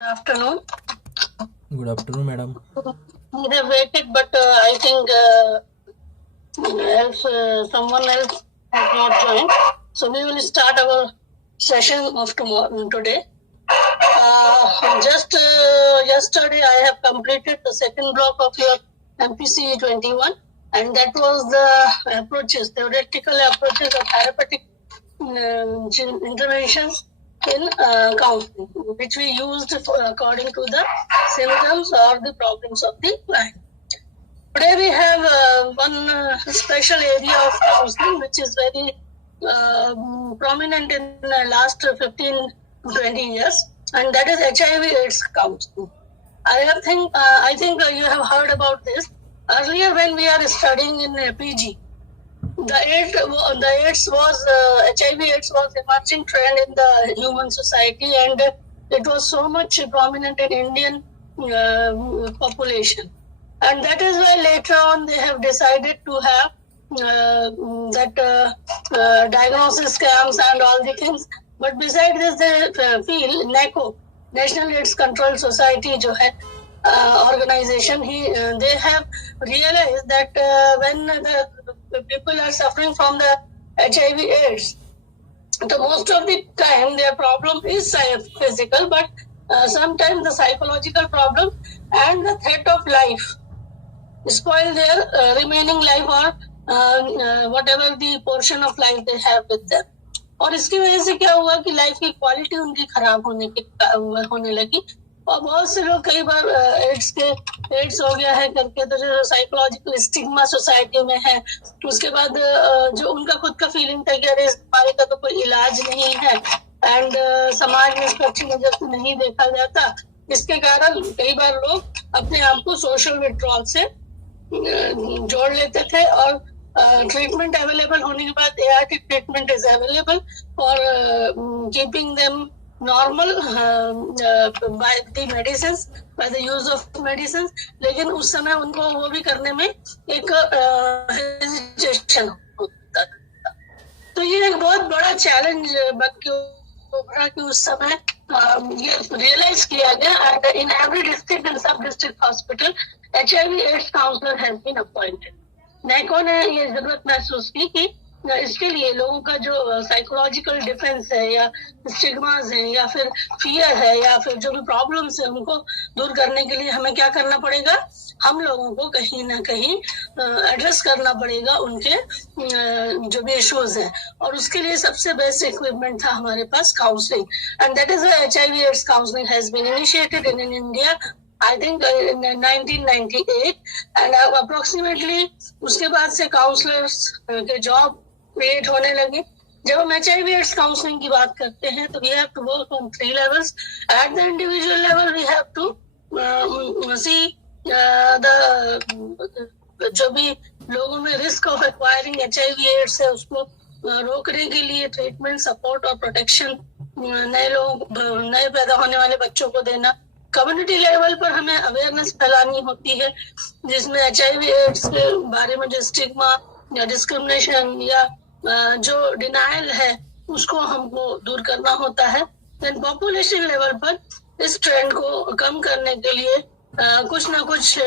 Afternoon. Good afternoon, madam. We have waited, but I think else someone else has not joined. So we will start our session of today. Just yesterday, I have completed the second block of your MPC 21, and that was the approaches, theoretical approaches of therapeutic interventions in counseling, which we used according to the symptoms or the problems of the client. Today we have one special area of counseling which is very prominent in the last 15 to 20 years, and that is HIV/AIDS counseling. I think you have heard about this. Earlier, when we are studying in PG, the AIDS was HIV/AIDS was emerging trend in the human society, and it was so much prominent in Indian population, and that is why later on they have decided to have diagnosis camps and all the things. But besides this, they feel NACO, National AIDS Control Society, जो है organization, they have realized that when the people are suffering from the HIV/AIDS, the most of the time their problem is physical, but sometimes the psychological problem and the threat of life spoil their remaining life or whatever the portion of life they have with them. और इसकी वजह से क्या हुआ कि life की quality उनकी खराब होने लगी, और बहुत से लोग कई बार एड्स हो गया है करके तो जो साइकोलॉजिकल स्टिग्मा सोसाइटी में है, उसके बाद जो उनका खुद का फीलिंग था कि अरे इस बीमारी का तो कोई इलाज नहीं है, एंड समाज में इसको अच्छी नजर से नहीं देखा जाता, इसके कारण कई बार लोग अपने आप को सोशल विड्रॉल से जोड़ लेते थे, और ट्रीटमेंट अवेलेबल होने के बाद ART treatment is available for keeping them normal by the medicines, by the use of medicines, लेकिन उस समय उनको वो भी करने में एक हेजिटेशन होता था। तो ये एक बहुत बड़ा चैलेंज बन के उभरा कि उस समय ये रियलाइज किया गया, and in every district and sub district hospital HIV/AIDS counsellor has been appointed. NACO ने ये जरूरत महसूस की कि इसके लिए लोगों का जो साइकोलॉजिकल डिफेंस है या स्टिग्मास है या फिर फियर है या फिर जो भी प्रॉब्लम्स है उनको दूर करने के लिए हमें क्या करना पड़ेगा, हम लोगों को कहीं ना कहीं एड्रेस करना पड़ेगा उनके जो भी इश्यूज हैं, और उसके लिए सबसे बेस्ट इक्विपमेंट था हमारे पास counselling, and that is HIV/AIDS counselling has been initiated in India I think in 1998, and approximately उसके बाद से काउंसलर्स के जॉब क्रिएट होने लगे। जब हम HIV/AIDS काउंसलिंग की बात करते हैं तो we have to work on 3 levels. At the individual level we have to see जो भी लोगों में रिस्क ऑफ एक्वायरिंग HIV/AIDS है उसको रोकने के लिए ट्रीटमेंट, सपोर्ट और प्रोटेक्शन नए पैदा होने वाले बच्चों को देना। कम्युनिटी लेवल पर हमें अवेयरनेस फैलानी होती है, जिसमें HIV/AIDS के बारे में जो स्टिग्मा या डिस्क्रिमिनेशन या जो डिनायल है उसको हमको दूर करना होता है। देन पॉपुलेशन लेवल पर इस ट्रेंड को कम करने के लिए कुछ ना कुछ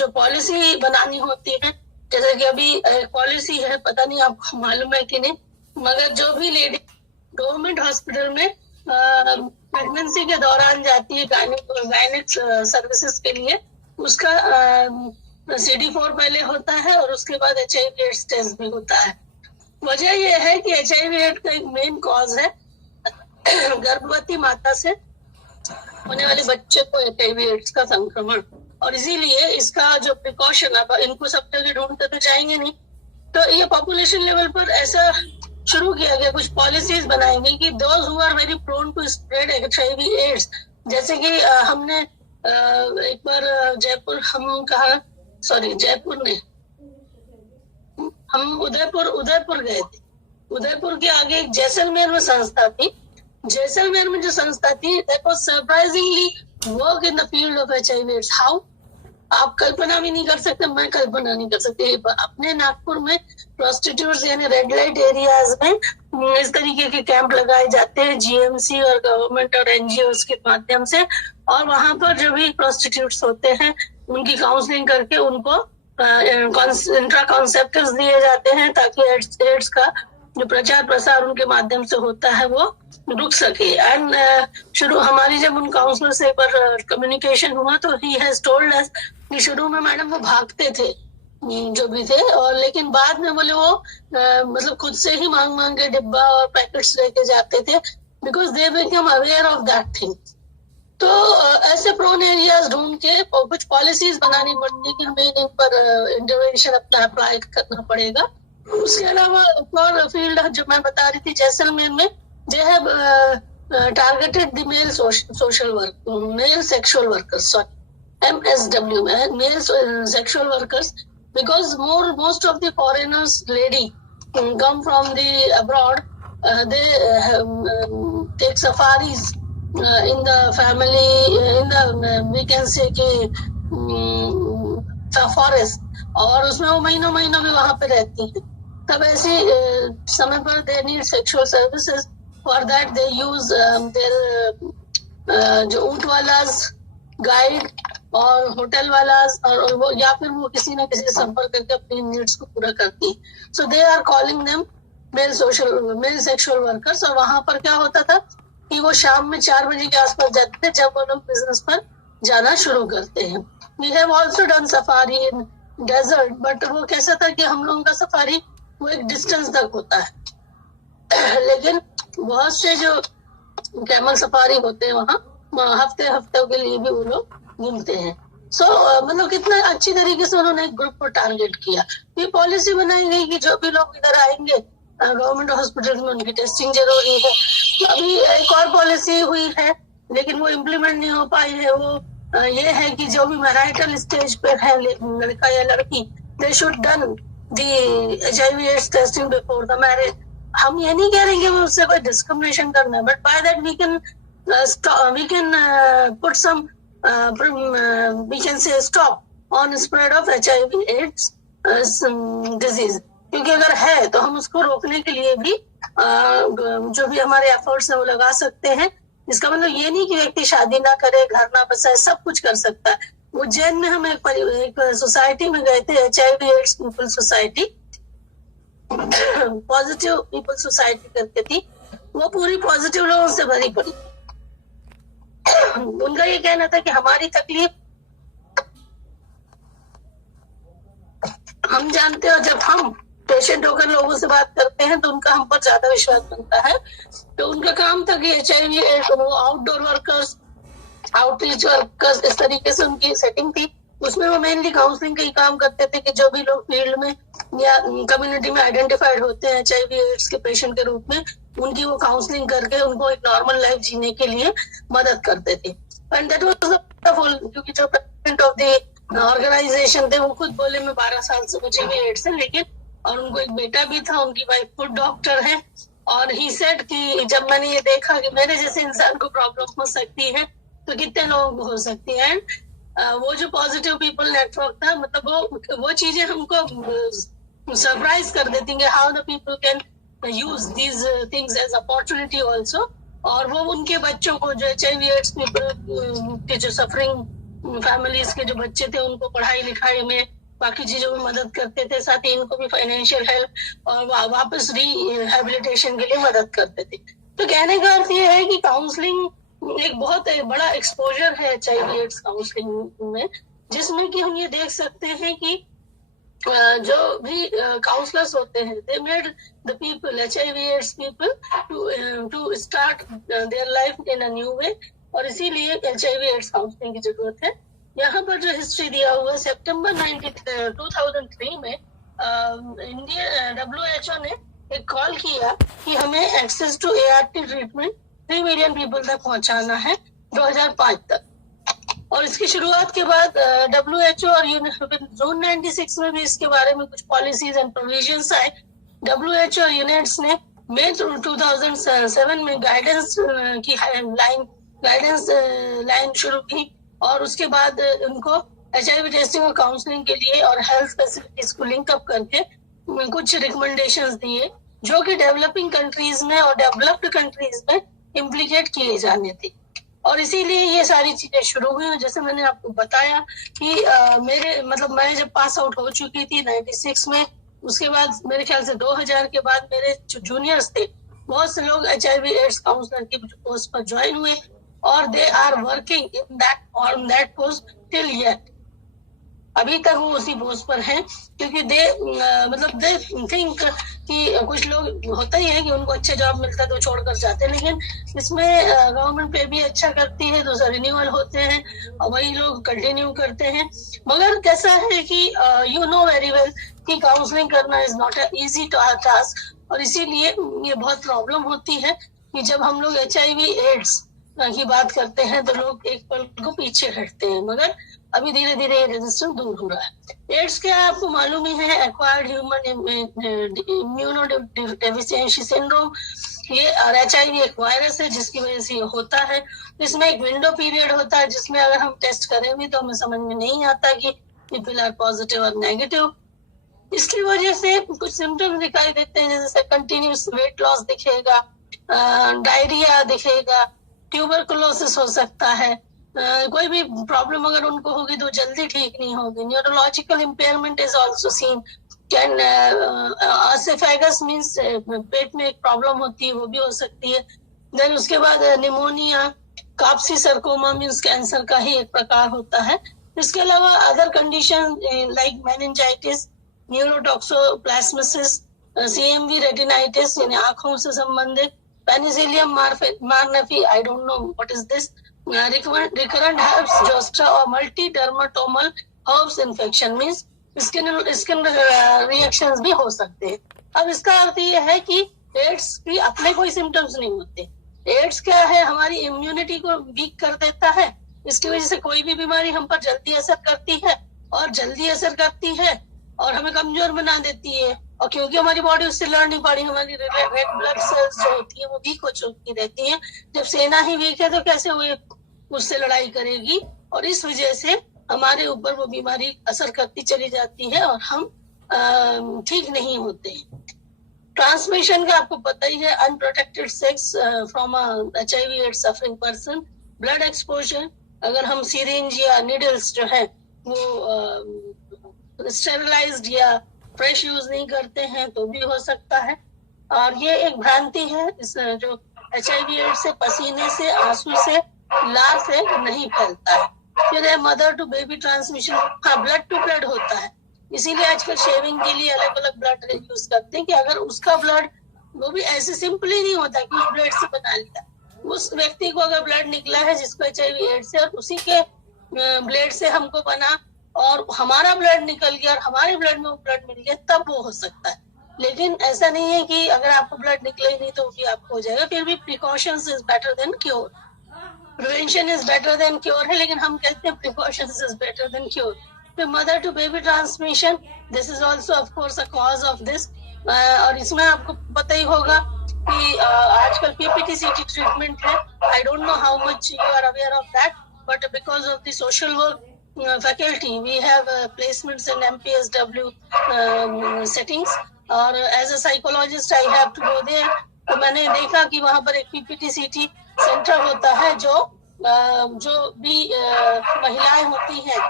जो पॉलिसी बनानी होती है, जैसे कि अभी पॉलिसी है, पता नहीं आपको मालूम है कि नहीं, मगर जो भी लेडी गवर्नमेंट हॉस्पिटल में प्रेगनेंसी के दौरान जाती है गायनिक सर्विसेज के लिए, उसका CD4 पहले होता है और उसके बाद HIV/AIDS टेस्ट भी होता है। वजह यह है कि HIV/AIDS का एक मेन कॉज है गर्भवती माता से होने वाले बच्चे को HIV/AIDS का संक्रमण, और इसीलिए इसका जो प्रिकॉशन, अब इनको सब जगह ढूंढते तो जाएंगे नहीं, तो ये पॉपुलेशन लेवल पर ऐसा शुरू किया गया, कुछ पॉलिसीज बनाएंगे कि those who are very prone to spread HIV/AIDS, जैसे कि हमने एक बार हम उदयपुर गए थे। उदयपुर के आगे एक जैसलमेर में संस्था थी, जैसलमेर में जो संस्था थी that was surprisingly work in the field of HIV/AIDS। How आप कल्पना भी नहीं कर सकते, मैं कल्पना नहीं कर सकती। अपने नागपुर में प्रोस्टिट्यूट्स यानी रेड लाइट एरियाज में इस तरीके के कैंप लगाए जाते हैं जीएमसी और गवर्नमेंट और एनजीओ के माध्यम से, और वहां पर जो भी प्रोस्टिट्यूट्स होते हैं उनकी काउंसलिंग करके उनको इंट्रा कॉन्सेप्टिव्स दिए जाते हैं ताकि एड्स का जो प्रचार प्रसार उनके माध्यम से होता है वो रुक सके। एंड शुरू हमारी जब उन काउंसलर से एक बार कम्युनिकेशन हुआ तो ही हैज टोल्ड अस कि शुरू में मैडम वो भागते थे जो भी थे, और लेकिन बाद में बोले वो मतलब खुद से ही मांग मांग के डिब्बा और पैकेट्स लेके जाते थे, because they become aware of that thing. तो ऐसे प्रोन एरियाज ढूंढ के कुछ पॉलिसीज बनानी पड़ती है कि हमें इन पर इंटरवेंशन अपना अप्लाई करना पड़ेगा। उसके अलावा एक और फील्ड जो मैं बता रही थी जैसलमेर में, they have targeted the male social work, male sexual workers, sorry MSW में male sexual workers, because most of the foreigners lady come from the abroad, they take safaris in the family, in the we can say कि forest, और उसमें वो महीनों महीनों भी वहां पे रहती हैं। तब ऐसी समय पर they need sexual services, for that they use their जो ऊंट वालाज, गाइड और होटल वाला, और वो या फिर वो किसी न किसी से संपर्क करके अपनी नीड्स को पूरा करती है। So they are calling them male sexual workers. और वहां पर क्या होता था कि वो शाम में 4 बजे के आसपास जाते थे जब वो लोग बिजनेस पर जाना शुरू करते हैं। We have also done safari in desert, but वो कैसा था कि हम लोगों का सफारी वो एक डिस्टेंस तक होता है, लेकिन बहुत से जो कैमल सफारी होते हैं वहाँ हफ्ते के लिए भी वो लोग घूमते हैं। सो मतलब कितना अच्छी तरीके से उन्होंने एक ग्रुप को टारगेट किया। ये पॉलिसी बनाई गई कि जो भी लोग इधर आएंगे गवर्नमेंट हॉस्पिटल में उनकी टेस्टिंग जरूरी है। अभी एक और पॉलिसी हुई है लेकिन वो इम्प्लीमेंट नहीं हो पाई है। वो ये है कि जो भी मैरिटल स्टेज पे है लड़का या लड़की, they should done the HIV AIDS testing before the marriage. हम ये नहीं कह रहे कि उससे कोई डिस्क्रिमिनेशन करना है, but by that we can put some we can say stop on spread of HIV AIDS disease, क्योंकि अगर है तो हम उसको रोकने के लिए भी जो भी हमारे एफर्ट्स हैं वो लगा सकते हैं। इसका मतलब ये नहीं कि व्यक्ति शादी ना करे, घर ना बसाए, सब कुछ कर सकता है। उज्जैन में हम एक सोसाइटी में गए थे, HIV AIDS people society, positive people society करके थी, वो पूरी पॉजिटिव लोगों से भरी पड़ी। उनका ये कहना था कि हमारी तकलीफ हम जानते हैं, और जब हम पेशेंट होकर लोगों से बात करते हैं तो उनका हम पर ज्यादा विश्वास बनता है। तो उनका काम था कि HIV वो आउटडोर वर्कर्स, आउटरीच वर्कर्स, इस तरीके से उनकी सेटिंग थी। उसमें वो मेनली काउंसलिंग का ही काम करते थे कि जो भी लोग फील्ड में या कम्युनिटी में आइडेंटिफाइड होते हैं HIV एड्स के पेशेंट के रूप में, उनकी वो काउंसलिंग करके उनको एक नॉर्मल लाइफ जीने के लिए मदद करते थे। एंड दैट वाज वंडरफुल, क्योंकि जो प्रेसिडेंट ऑफ द ऑर्गेनाइजेशन थे वो खुद बोले मैं 12 साल से मुझे भी एड्स है, लेकिन और उनको एक बेटा भी था, उनकी वाइफ खुद डॉक्टर है। और ही सेड कि जब मैंने ये देखा कि मेरे जैसे इंसान को प्रॉब्लम हो सकती है तो कितने लोगों को हो सकती है। एंड वो जो पॉजिटिव पीपल नेटवर्क था, मतलब वो चीजें हमको सरप्राइज कर देती है, how the people can use these things as opportunity also. और वो उनके बच्चों को जो HIV एड्स पीपल के जो सफरिंग फैमिलीज के जो बच्चे थे उनको पढ़ाई लिखाई में बाकी चीजों में मदद करते थे, साथ ही इनको भी फाइनेंशियल हेल्प और वापस रिहेबिलिटेशन के लिए मदद करते थे। तो कहने का अर्थ ये है कि काउंसलिंग एक बहुत बड़ा एक्सपोजर है HIV एड्स काउंसलिंग में, जिसमें कि हम ये देख सकते हैं कि जो भी काउंसलर्स होते हैं, they made the people, HIV AIDS people to start their life in a new way, और इसीलिए HIV एड्स काउंसलिंग की जरूरत है। यहाँ पर जो हिस्ट्री दिया हुआ, सितंबर 2003 में इंडिया WHO ने एक कॉल किया कि हमें access to ART treatment 3 million people तक पहुंचाना है 2005 तक। और इसकी शुरुआत के बाद WHO और जून 96 में भी इसके बारे में कुछ पॉलिसीज एंड प्रोविजंस आए। WHO और यूनिट्स ने मई 2007 में गाइडेंस की लाइन शुरू की, और उसके बाद उनको HIV टेस्टिंग और काउंसलिंग के लिए और हेल्थ फैसिलिटीज को लिंक अप करके कुछ रिकमेंडेशंस दिए। जो कि डेवलपिंग कंट्रीज में और डेवलप्ड कंट्रीज में इम्प्लीकेट किए जाने थे। और इसीलिए ये सारी चीजें शुरू हुई। जैसे मैंने आपको बताया कि मैं जब पास आउट हो चुकी थी 96 में, उसके बाद मेरे ख्याल से 2000 के बाद मेरे जो जूनियर्स थे, बहुत से लोग HIV एड्स काउंसलर की पोस्ट पर ज्वाइन हुए और they are working in that on that post till yet. अभी तक वो उसी पोस्ट पर हैं, क्योंकि दे थिंक कि कुछ लोग होता ही है कि उनको अच्छा जॉब मिलता है तो छोड़कर जाते हैं, लेकिन इसमें गवर्नमेंट पे भी अच्छा करती है तो रिन्यूअल होते हैं और वही लोग कंटिन्यू करते हैं। मगर कैसा है कि यू नो वेरी वेल कि काउंसलिंग करना इज नॉट इजी टास्क, और इसीलिए ये बहुत प्रॉब्लम होती है कि जब हम लोग HIV एड्स की बात करते हैं तो लोग एक पल को पीछे हटते हैं। मगर अभी धीरे धीरे ये रेजिस्टेंस दूर हो रहा है। एड्स क्या आपको मालूम ही है, एक्वायर्ड ह्यूमन इम्यूनोडेफिशिएंसी सिंड्रोम। ये HIV एक वायरस है जिसकी वजह से ये होता है। इसमें एक विंडो पीरियड होता है जिसमें अगर हम टेस्ट करें भी तो हमें समझ में नहीं आता कि पीपल आर पॉजिटिव और नेगेटिव। इसकी वजह से कुछ सिम्टम्स दिखाई देते हैं, जैसे कंटिन्यूस वेट लॉस दिखेगा, डायरिया दिखेगा, ट्यूबरकुलोसिस हो सकता है, कोई भी प्रॉब्लम अगर उनको होगी तो जल्दी ठीक नहीं होगी। Neurological impairment is also seen. Can oesophagus means पेट में एक प्रॉब्लम होती है, वो भी हो सकती है। देन उसके बाद pneumonia, Kaposi sarcoma means cancer का ही एक प्रकार होता है। इसके अलावा other condition like meningitis, neurotoxoplasmosis, CMV retinitis यानी आंखों से संबंधित, penicillium marneffei, I don't know what is this, recurrent herpes zoster और multi dermatomal herpes infection means skin reactions भी हो सकते हैं। अब इसका अर्थ ये है कि एड्स की अपने कोई सिम्टम्स नहीं होते। एड्स क्या है, हमारी इम्यूनिटी को वीक कर देता है। इसकी वजह से कोई भी बीमारी हम पर जल्दी असर करती है और जल्दी असर करती है और हमें कमजोर बना देती है। और क्योंकि हमारी बॉडी उससे लड़ नहीं पाड़ी, हमारी रेड ब्लड सेल्स जो होती है वो वीक हो चुकी रहती है। जब सेना ही वीक है तो कैसे वो उससे लड़ाई करेगी, और इस वजह से हमारे ऊपर वो बीमारी असर करती चली जाती है और हम ठीक नहीं होते। ट्रांसमिशन का आपको पता ही है, unprotected sex from HIV AIDS suffering person, blood exposure, अगर हम सिरिंज या नीडल्स जो है वो स्टेरिलाइज्ड या फ्रेश यूज नहीं करते हैं तो भी हो सकता है। और ये एक भ्रांति है, इस जो HIV एड्स से पसीने से, आंसू से, लार से नहीं फैलता है। फिर मदर टू बेबी ट्रांसमिशन, हाँ ब्लड टू ब्लड होता है। इसीलिए आजकल शेविंग के लिए अलग अलग ब्लड यूज करते हैं कि अगर उसका ब्लड, वो भी ऐसे सिंपली नहीं होता कि उस ब्लड से बना लिया। उस व्यक्ति को अगर ब्लड निकला है जिसको HIV एड्स है और उसी के ब्लड से हमको बना और हमारा ब्लड निकल गया और हमारे ब्लड में वो ब्लड मिल गया, तब वो हो सकता है। लेकिन ऐसा नहीं है कि अगर आपको ब्लड निकले ही नहीं तो भी आपको हो जाएगा। फिर भी precautions is better than cure, prevention is better than cure है, लेकिन हम कहते हैं precautions is better than cure. फिर mother to baby transmission, this is also of course a cause of this. और इसमें आपको पता ही होगा कि आजकल PPTCT ट्रीटमेंट है। I don't know how much you are aware of that, but because of the social work faculty we have placements in MPSW settings, और as a psychologist I have to go there। तो मैंने देखा कि वहां पर एक PPTCT centre होता है जो भी महिलाएं होती हैं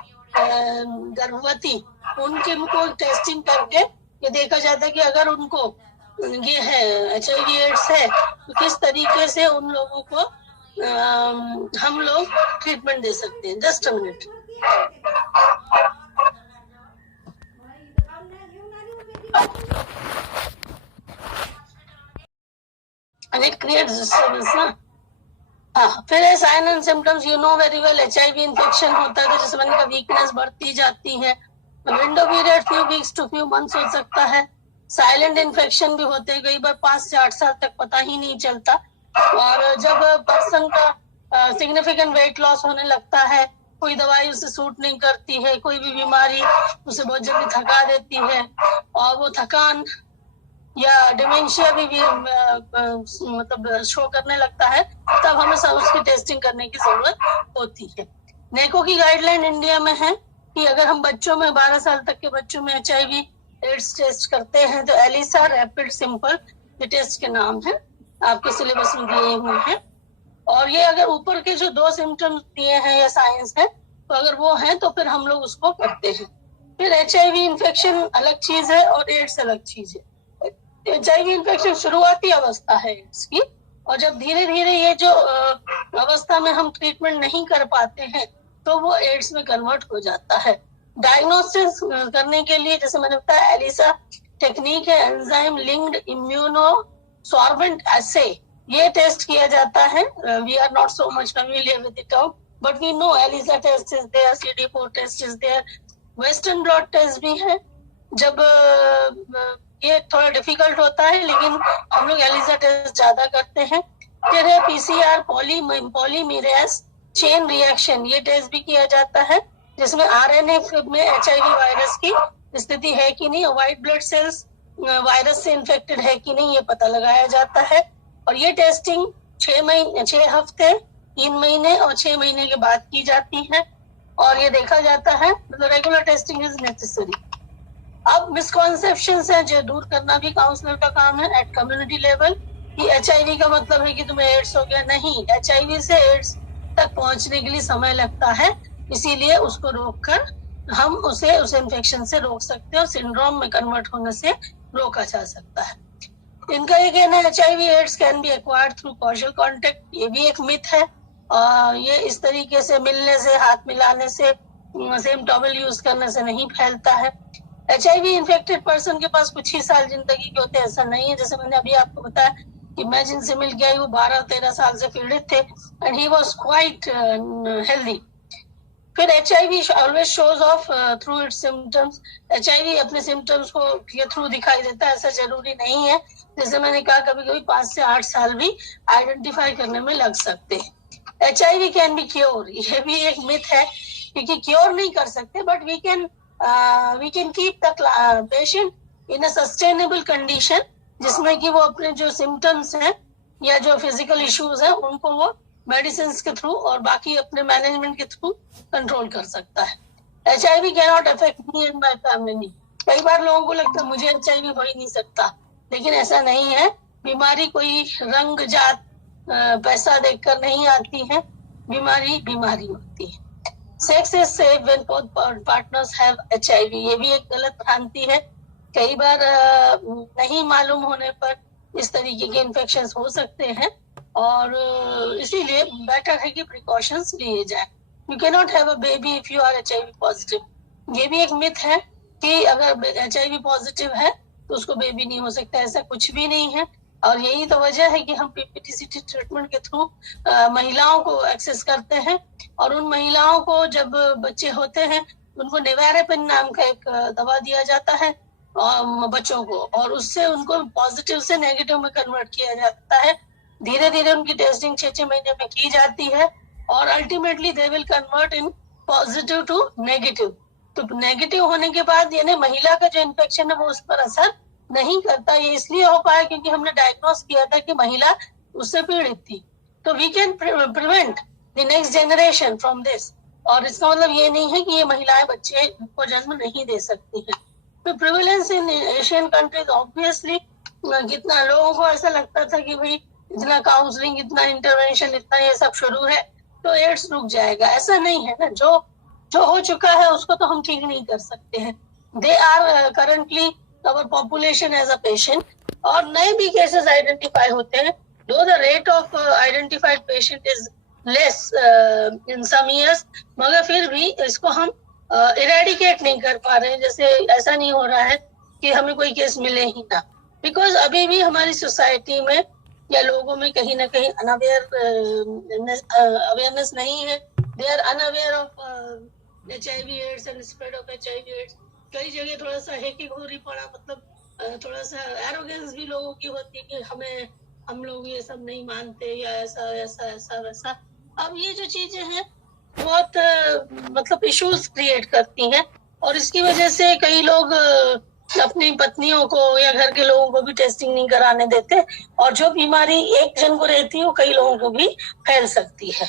गर्भवती, उनको टेस्टिंग करके ये देखा जाता है कि अगर उनको ये है HIV एड्स है तो किस तरीके से उन लोगों को हम लोग ट्रीटमेंट दे सकते हैं। Just a minute. And it creates disturbance ना। फिर है sign and symptoms, you know very well HIV infection होता है तो जिस्म का वीकनेस बढ़ती जाती है। Window period few weeks to few months हो सकता है। साइलेंट इन्फेक्शन भी होते हैं, कई बार 5 से 8 साल तक पता ही नहीं चलता। और जब पर्सन का सिग्निफिकेंट वेट लॉस होने लगता है, कोई दवाई उसे सूट नहीं करती है, कोई भी बीमारी उसे बहुत जल्दी थका देती है और वो थकान या डिमेंशिया भी मतलब शो करने लगता है, तब हमें उसकी टेस्टिंग करने की जरूरत होती है। नेको की गाइडलाइन इंडिया में है कि अगर हम बच्चों में 12 साल तक के बच्चों में HIV एड्स टेस्ट करते हैं तो एलिसा, रैपिड, सिंपल ये टेस्ट के नाम है, आपके सिलेबस में दिए हुए हैं। और ये अगर ऊपर के जो 2 सिम्टम्स दिए हैं या साइंस है, तो अगर वो है तो फिर हम लोग उसको करते हैं। फिर HIV इन्फेक्शन अलग चीज है और एड्स अलग चीज है। HIV इन्फेक्शन शुरुआती अवस्था है एड्स की, और जब धीरे धीरे ये जो अवस्था में हम ट्रीटमेंट नहीं कर पाते हैं तो वो एड्स में कन्वर्ट हो जाता है। डायग्नोसिस करने के लिए जैसे मैंने बताया एलिसा टेक्निक है, enzyme linked immunosorbent assay, ये टेस्ट किया जाता है। We are not so much familiar with the term, but we know ELISA test is there, CD4 test is there, western blot test भी है। जब ये थोड़ा डिफिकल्ट होता है लेकिन हम लोग एलिसा टेस्ट ज्यादा करते हैं। फिर है PCR पॉलीमेरेज चेन रिएक्शन, ये टेस्ट भी किया जाता है जिसमें RNA में HIV वायरस की स्थिति है कि नहीं, व्हाइट ब्लड सेल्स वायरस से इन्फेक्टेड है कि नहीं, ये पता लगाया जाता है। और ये टेस्टिंग 6 हफ्ते, 3 महीने और 6 महीने के बाद की जाती है और ये देखा जाता है, मतलब रेगुलर टेस्टिंग इज नेसेसरी। अब मिसकॉन्सेप्शंस हैं जो दूर करना भी काउंसलर का काम है एट कम्युनिटी लेवल, कि HIV का मतलब है कि तुम्हें एड्स हो गया, नहीं, HIV से एड्स तक पहुंचने के लिए समय लगता है, इसीलिए उसको रोककर हम उसे उस इन्फेक्शन से रोक सकते हैं और सिंड्रोम में कन्वर्ट होने से रोका जा सकता है। इनका ये कहना है HIV AIDS can be acquired through casual contact, ये भी एक मिथ है। ये इस तरीके से मिलने से, हाथ मिलाने से, सेम टॉवल यूज करने से नहीं फैलता है। HIV इन्फेक्टेड पर्सन के पास कुछ ही साल जिंदगी के होते हैं, ऐसा नहीं है। जैसे मैंने अभी आपको बताया कि मैं जिनसे मिल गया वो 12-13 साल से पीड़ित थे and he was quite healthy. फिर HIV always shows of through it's symptoms, HIV अपने सिम्टम्स को के थ्रू दिखाई देता है, ऐसा जरूरी नहीं है। जैसे मैंने कहा कभी कभी 5 से 8 साल भी आइडेंटिफाई करने में लग सकते हैं। HIV कैन बी क्योर, ये भी एक मिथ है, क्योंकि क्योर नहीं कर सकते, but we can keep the patient in a sustainable condition, जिसमें कि वो अपने जो सिम्टम्स हैं या जो फिजिकल इश्यूज हैं उनको वो मेडिसिन के थ्रू और बाकी अपने मैनेजमेंट के थ्रू कंट्रोल कर सकता है। HIV cannot affect me and my family, कई बार लोगों को लगता है मुझे HIV हो ही नहीं सकता, लेकिन ऐसा नहीं है। बीमारी कोई रंग, जात, पैसा देखकर नहीं आती है, बीमारी बीमारी होती है। Sex is safe when both partners have HIV, ये भी एक गलत भ्रांति है। कई बार नहीं मालूम होने पर इस तरीके के इन्फेक्शंस हो सकते हैं और इसीलिए बेटर है कि प्रिकॉशंस लिए जाए। You can not have a baby if you are HIV positive, ये भी एक मिथ है कि अगर HIV पॉजिटिव है तो उसको बेबी नहीं हो सकता, ऐसा कुछ भी नहीं है। और यही तो वजह है कि हम PPTCT ट्रीटमेंट के थ्रू महिलाओं को एक्सेस करते हैं और उन महिलाओं को जब बच्चे होते हैं उनको नेवारेपिन नाम का एक दवा दिया जाता है बच्चों को, और उससे उनको पॉजिटिव से नेगेटिव में कन्वर्ट किया जाता है। धीरे धीरे उनकी टेस्टिंग 6 महीने में की जाती है और ultimately they will convert in positive to negative. तो नेगेटिव होने के बाद यानी महिला का जो इन्फेक्शन है वो उस पर असर नहीं करता। ये इसलिए हो पाया क्योंकि हमने डायग्नोस किया था कि महिला उससे पीड़ित थी। तो we can prevent the next generation from this, और इसका मतलब ये नहीं है कि ये महिलाएं बच्चे को जन्म नहीं दे सकती हैं। तो प्रिवेलेंस इन एशियन कंट्रीज ऑब्वियसली, कितना लोगों को ऐसा लगता था कि भाई इतना काउंसलिंग, इतना इंटरवेंशन, इतना ये सब शुरू है तो एड्स रुक जाएगा, ऐसा नहीं है ना। जो हो चुका है उसको तो हम ठीक नहीं कर सकते हैं। They are currently our population as a patient, और नए भी केसेस आइडेंटिफाई होते हैं। Though the rate of identified patient is less in some years, मगर फिर भी इसको हम इरेडिकेट नहीं कर पा रहे हैं। जैसे ऐसा नहीं हो रहा है कि हमें कोई केस मिले ही ना, बिकॉज अभी भी हमारी सोसाइटी में या लोगों में कहीं ना कहीं अवेयरनेस नहीं है। They are unaware of HIV AIDS and spread of HIV AIDS. कई जगह थोड़ा सा हेकीघोरी पड़ा, मतलब थोड़ा सा एरोगेंस भी लोगों की होती है कि हम लोग ये सब नहीं मानते या ऐसा ऐसा ऐसा वैसा। अब ये जो चीजें हैं बहुत मतलब इश्यूज क्रिएट करती हैं और इसकी वजह से कई लोग अपनी पत्नियों को या घर के लोगों को भी टेस्टिंग नहीं कराने देते, और जो बीमारी एक जन को रहती है वो कई लोगों को भी फैल सकती है।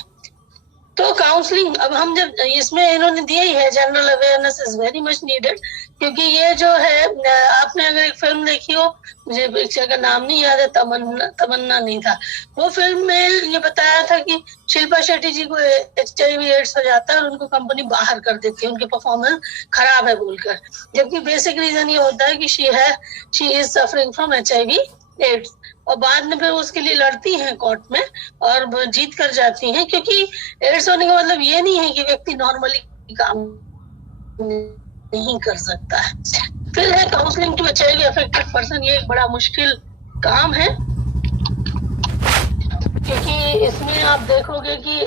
तो काउंसलिंग अब हम जब इसमें इन्होंने दिया ही है, general awareness is very much needed, क्योंकि ये जो है आपने अगर एक फिल्म देखी हो, मुझे पिक्चर का नाम नहीं याद है, तमन्ना नहीं था, वो फिल्म में ये बताया था कि शिल्पा शेट्टी जी को HIV एड्स हो जाता है और उनको कंपनी बाहर कर देती है, उनकी परफॉर्मेंस खराब है बोलकर, जबकि बेसिक रीजन ये होता है कि she is suffering from HIV AIDS, और बाद में फिर उसके लिए लड़ती हैं कोर्ट में और जीत कर जाती हैं, क्योंकि एड्स होने का मतलब ये नहीं है कि व्यक्ति नॉर्मली काम नहीं कर सकता है। फिर है counselling to HIV affected person, ये एक बड़ा मुश्किल काम है, क्योंकि इसमें आप देखोगे कि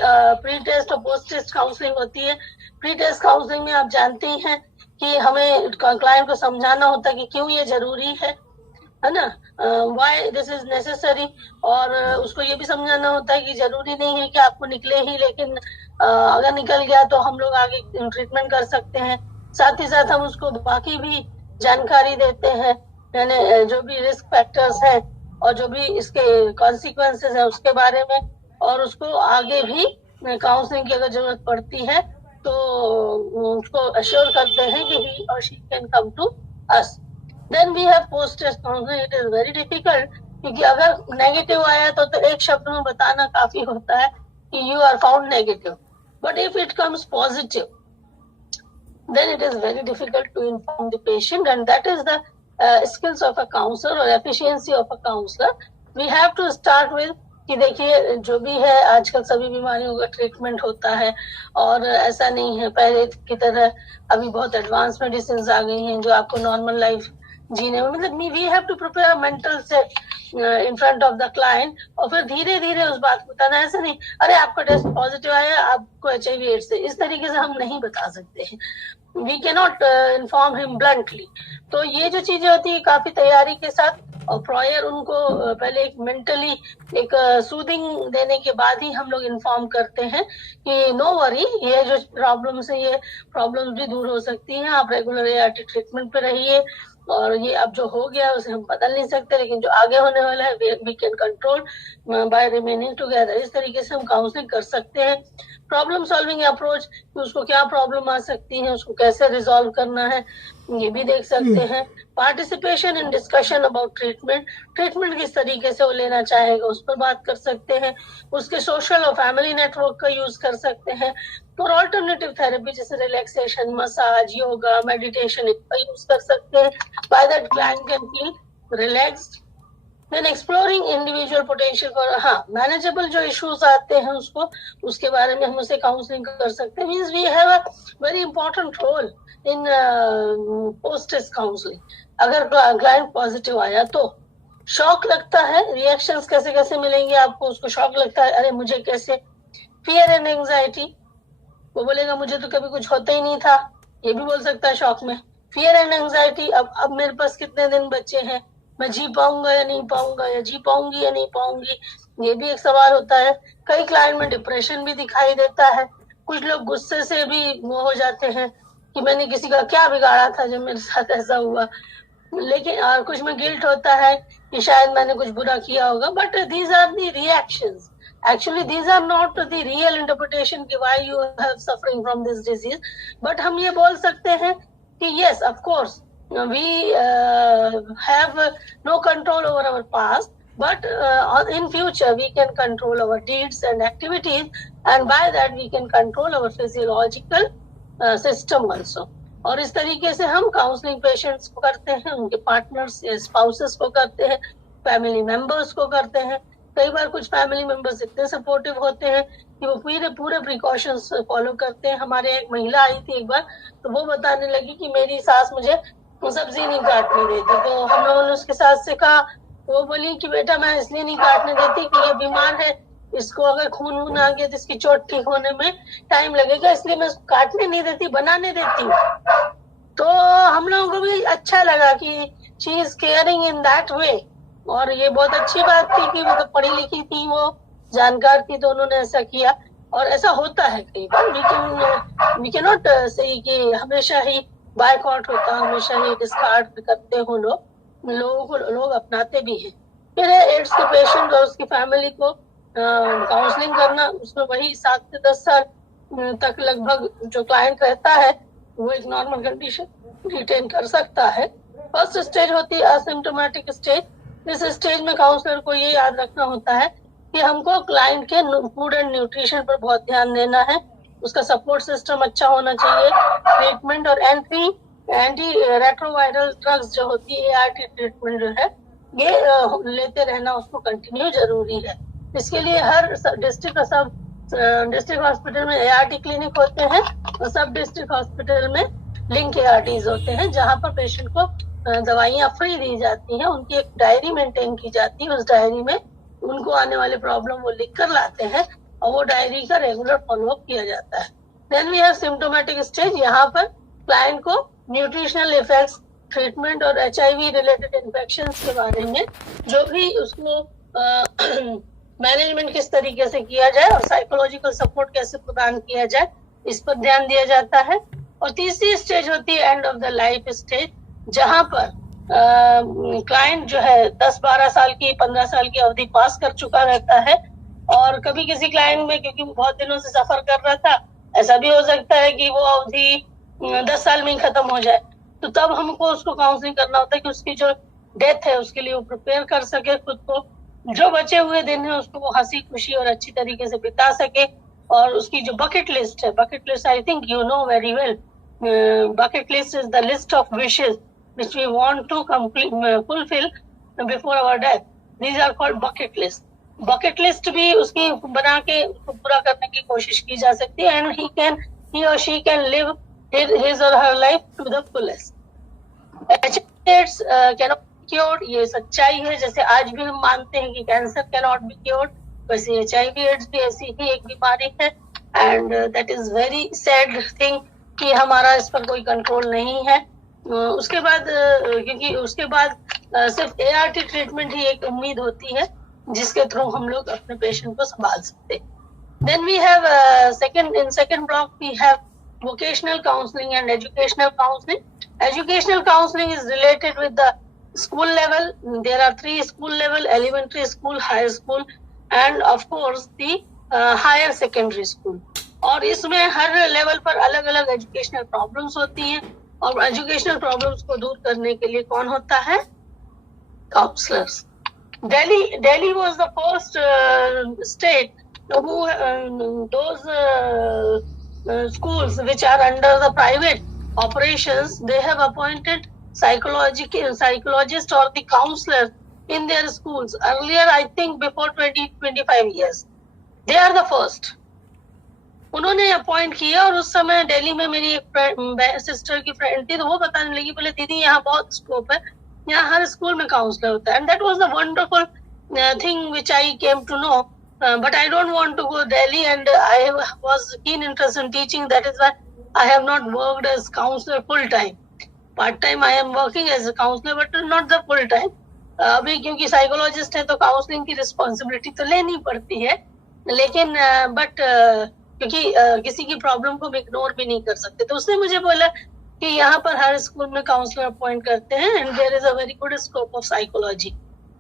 प्री टेस्ट और पोस्ट टेस्ट काउंसलिंग होती है। प्री टेस्ट काउंसलिंग में आप जानते हैं कि हमें क्लाइंट को समझाना होता है कि क्यों ये जरूरी है ना, व्हाई दिस इज नेसेसरी, और उसको ये भी समझाना होता है कि जरूरी नहीं है कि आपको निकले ही, लेकिन अगर निकल गया तो हम लोग आगे ट्रीटमेंट कर सकते हैं। साथ ही साथ हम उसको बाकी भी जानकारी देते हैं, यानी जो भी रिस्क फैक्टर्स हैं और जो भी इसके कॉन्सिक्वेंसेस है उसके बारे में, और उसको आगे भी काउंसलिंग की अगर जरूरत पड़ती है तो उसको अश्योर करते हैं कि ही और she can come to us. Then we have post test counselling, it is very difficult, क्योंकि अगर नेगेटिव आया तो एक शब्द में बताना काफी होता है कि you are found negative, but if it comes positive then it is very difficult to inform the patient, and that is the skills of a counselor or efficiency of a counselor. We have to start with कि देखिए जो भी है आजकल सभी बीमारियों का treatment होता है, और ऐसा नहीं है पहले की तरह, अभी बहुत एडवांस मेडिसिन आ गई हैं जो आपको नॉर्मल लाइफ जीने में, मतलब we have to prepare mental set in front of the client, और फिर धीरे धीरे उस बात को बताना। ऐसा नहीं अरे आपका टेस्ट पॉजिटिव आया, आपको HIV एड्स है, इस तरीके से हम नहीं बता सकते हैं, we can not inform him bluntly. तो ये जो चीजें होती है काफी तैयारी के साथ, और प्रायर उनको पहले एक मेंटली एक सूदिंग देने के बाद ही हम लोग इन्फॉर्म करते हैं कि नो वरी, ये जो प्रॉब्लम्स है ये प्रॉब्लम्स भी दूर हो सकती हैं, आप रेगुलर ART ट्रीटमेंट पे रहिए, और ये अब जो हो गया उसे हम बदल नहीं सकते, लेकिन जो आगे होने वाला है we can control by remaining together. इस तरीके से हम काउंसलिंग कर सकते हैं। प्रॉब्लम सॉल्विंग अप्रोच, उसको क्या प्रॉब्लम आ सकती है, उसको कैसे रिजॉल्व करना है, ये भी देख सकते हैं। Participation in discussion about treatment किस तरीके से वो लेना चाहेगा उस पर बात कर सकते हैं। उसके सोशल और फैमिली नेटवर्क का यूज कर सकते हैं। और ऑल्टरनेटिव थेरेपी जैसे रिलैक्सेशन, मसाज, योगा, मेडिटेशन, इसका यूज कर सकते हैं। By that client can feel relaxed. Then exploring individual potential for manageable जो इश्यूज आते हैं उसके बारे में हम उसे काउंसलिंग कर सकते हैं। Means we have a very important role in post test counselling. अगर क्लाइंट पॉजिटिव आया तो शॉक लगता है, रिएक्शंस कैसे कैसे मिलेंगे आपको, उसको शॉक लगता है, अरे मुझे कैसे, फियर एंड एंजाइटी, वो बोलेगा मुझे तो कभी कुछ होता ही नहीं था, ये भी बोल सकता है शॉक में। फियर एंड एंजाइटी, अब मेरे पास कितने दिन बचे हैं, मैं जी पाऊंगा या नहीं पाऊंगा, या जी पाऊंगी या नहीं पाऊंगी, ये भी एक सवाल होता है। कई क्लाइंट में डिप्रेशन भी दिखाई देता है। कुछ लोग गुस्से से भी वो हो जाते हैं कि मैंने किसी का क्या बिगाड़ा था जब मेरे साथ ऐसा हुआ, लेकिन और कुछ में गिल्ट होता है कि शायद मैंने कुछ बुरा किया होगा। But these are the reactions, actually these are not the real interpretation कि why you have suffering from this disease, but हम ये बोल सकते हैं कि yes of course we have no control over our past, but in future we can control our deeds and activities, and by that we can control our physiological system also। और इस तरीके से हम काउंसलिंग पेशेंट्स को करते हैं, उनके partners या स्पाउसेस को करते हैं, फैमिली मेंबर्स को करते हैं। कई बार कुछ फैमिली मेंबर्स इतने सपोर्टिव होते हैं कि वो पूरे प्रिकॉशंस फॉलो करते हैं। हमारे एक महिला आई थी एक बार, तो वो बताने लगी कि मेरी सास मुझे सब्जी नहीं काटने देती, तो हम लोगों ने उसके सास से कहा, वो बोली कि बेटा मैं इसलिए नहीं काटने देती कि ये बीमार है, इसको अगर खून वून आ गया तो इसकी चोट ठीक होने में टाइम लगेगा, इसलिए मैं उसको काटने नहीं देती, बनाने देती हूँ। तो हम लोगों को भी अच्छा लगा कि she is caring in that way, और ये बहुत अच्छी बात थी कि मतलब पढ़ी लिखी थी, वो जानकार थी, तो उन्होंने ऐसा किया। और ऐसा होता है कई बार, वी कैन नॉट से कि हमेशा ही बायकॉट होता, हमेशा ही डिस्कार्ड करते हो लोगों को लोग अपनाते भी हैं। फिर एड्स के पेशेंट और उसकी फैमिली को काउंसलिंग करना, उसमें वही 7 से 10 साल तक लगभग जो क्लाइंट रहता है वो एक नॉर्मल कंडीशन रिटेन कर सकता है। फर्स्ट स्टेज होती है असिम्प्टोमेटिक स्टेज। इस स्टेज में काउंसलर को ये याद रखना होता है कि हमको क्लाइंट के फूड एंड न्यूट्रिशन पर बहुत ध्यान देना है, उसका सपोर्ट सिस्टम अच्छा होना चाहिए, ट्रीटमेंट और एंटी रेट्रोवायरल ड्रग्स जो होती है ART ट्रीटमेंट जो है ये लेते रहना उसको कंटिन्यू जरूरी है। इसके लिए हर डिस्ट्रिक्ट हॉस्पिटल में ART क्लिनिक होते हैं और सब डिस्ट्रिक्ट हॉस्पिटल में लिंक ARTs होते हैं जहां पर पेशेंट को दवाइयां फ्री दी जाती हैं। उनकी एक डायरी मेंटेन की जाती है, उस डायरी में उनको आने वाले प्रॉब्लम वो लिख कर लाते हैं और वो डायरी का रेगुलर फॉलोअप किया जाता है। Then we have symptomatic stage. यहाँ पर क्लाइंट को न्यूट्रिशनल इफेक्ट्स, ट्रीटमेंट और HIV रिलेटेड इन्फेक्शन के बारे में जो भी उसको मैनेजमेंट किस तरीके से किया जाए और साइकोलॉजिकल सपोर्ट कैसे प्रदान किया जाए, इस पर ध्यान दिया जाता है। और तीसरी स्टेज होती है end of the life stage, जहां पर क्लाइंट जो है 10-12 साल की 15 साल की अवधि पास कर चुका रहता है और कभी किसी क्लाइंट में क्योंकि बहुत दिनों से सफर कर रहा था, ऐसा भी हो सकता है कि वो अवधि 10 साल में ही खत्म हो जाए। तो तब हमको उसको काउंसलिंग करना होता है कि उसकी जो डेथ है उसके लिए वो प्रिपेयर कर सके खुद को, जो बचे हुए दिन है उसको वो हंसी खुशी और अच्छी तरीके से बिता सके। और उसकी जो बकेट लिस्ट है, bucket list I think you know very well, bucket list is the list of wishes which we want to fulfill before our death. These are called bucket list. Bucket list भी उसकी बना के उसको पूरा करने की कोशिश की जा सकती है and he or she can live his or her life to the fullest. AIDS cannot be cured, ये सच्चाई है। जैसे आज भी हम मानते हैं कि कैंसर cannot be cured, वैसे HIV AIDS भी ऐसी ही एक बीमारी है and that is very sad thing कि हमारा इस पर कोई कंट्रोल नहीं है। उसके बाद क्योंकि उसके बाद सिर्फ ART ट्रीटमेंट ही एक उम्मीद होती है जिसके थ्रू हम लोग अपने पेशेंट को संभाल सकते हैं। Then we have second block we have vocational counselling and educational counselling. Educational counselling is related with the school level. There are 3 school level, elementary school, high school and of course the higher secondary school. और इसमें हर level पर अलग अलग educational problems होती हैं और educational problems को दूर करने के लिए कौन होता है? Counsellors. Delhi was the first state who those schools which are under the private operations, they have appointed psychologist or the counselor in their schools earlier, I think before 20-25 years. They are the first. उन्होंने appoint किया और उस समय दिल्ली में मेरी एक sister की friend थी तो वो बताने लगी, बोले दीदी यहाँ बहुत स्कोप है, यहाँ हर स्कूल में काउंसलर होता है। And that was the wonderful thing which I came to know, but I don't want to go Delhi and I was keen interest in teaching, that is why I have not worked as counsellor full time. Part time I am working as a counsellor but not the full time. अभी क्योंकि psychologist है तो counselling की responsibility तो लेनी पड़ती है, लेकिन बट क्योंकि किसी की प्रॉब्लम को हम इग्नोर भी नहीं कर सकते। तो उसने मुझे बोला कि यहाँ पर हर स्कूल में काउंसलर अपॉइंट करते हैं and there is a very good scope of psychology.